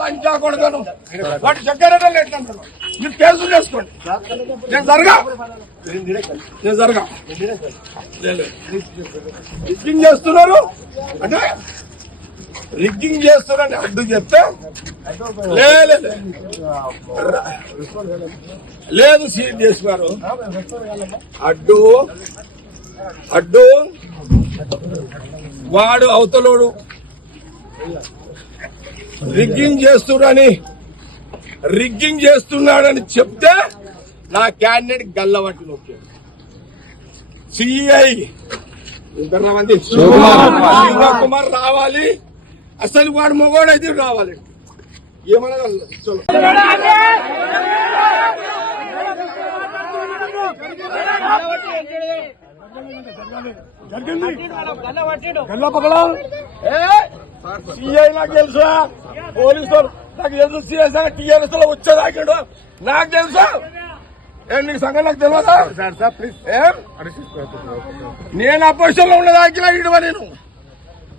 లంచా కొడతాను వాటి చక్కెర ఎట్లంటారు మీరు కేసులు చేసుకోండి. నేను జరగా రిగ్గింగ్ చేస్తున్నారు అంటే రిగ్గింగ్ చేస్తున్నారని అడ్డు చెప్తే లేదు సీఎం చేస్తున్నారు. అడ్డు వాడు అవతలోడు రిగ్గింగ్ చేస్తున్నాడని చెప్తే నా క్యాండిడేట్ గల్లవట్టి నొక్కాడు. సిఐ శివకుమార్ రావాలి, అసలు వాడు మొగోడు అయితే రావాలి. ఏమన్నా సిఐ నాకు తెలుసా, పోలీసు నాకు తెలుసు, సిఐ టీఆర్ఎస్ లో వచ్చేదాకాడు నాకు తెలుసా. నీకు సంగతి నాకు తెలియదా? నేను అపోజిషన్ లో ఉన్నదాకి ఇడవ నేను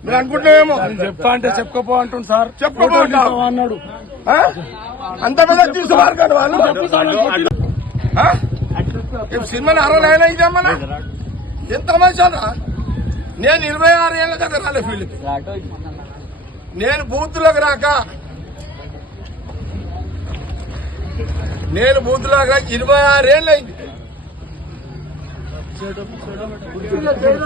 మీరు అనుకుంటున్నామేమో. చెప్తా అంటే చెప్పుకోపో అంటుంది సార్. చెప్పుకోపో అన్నాడు. అంత పెద్ద తీసుకున్నారు కదా వాళ్ళు. సినిమాని 60 ఇదేమన్నా ఎంత మంచిదా. నేను 26 ఏళ్ళ కదా రాలే ఫీల్డ్. నేను బూత్లోకి రాక 26 ఏళ్ళు అయింది.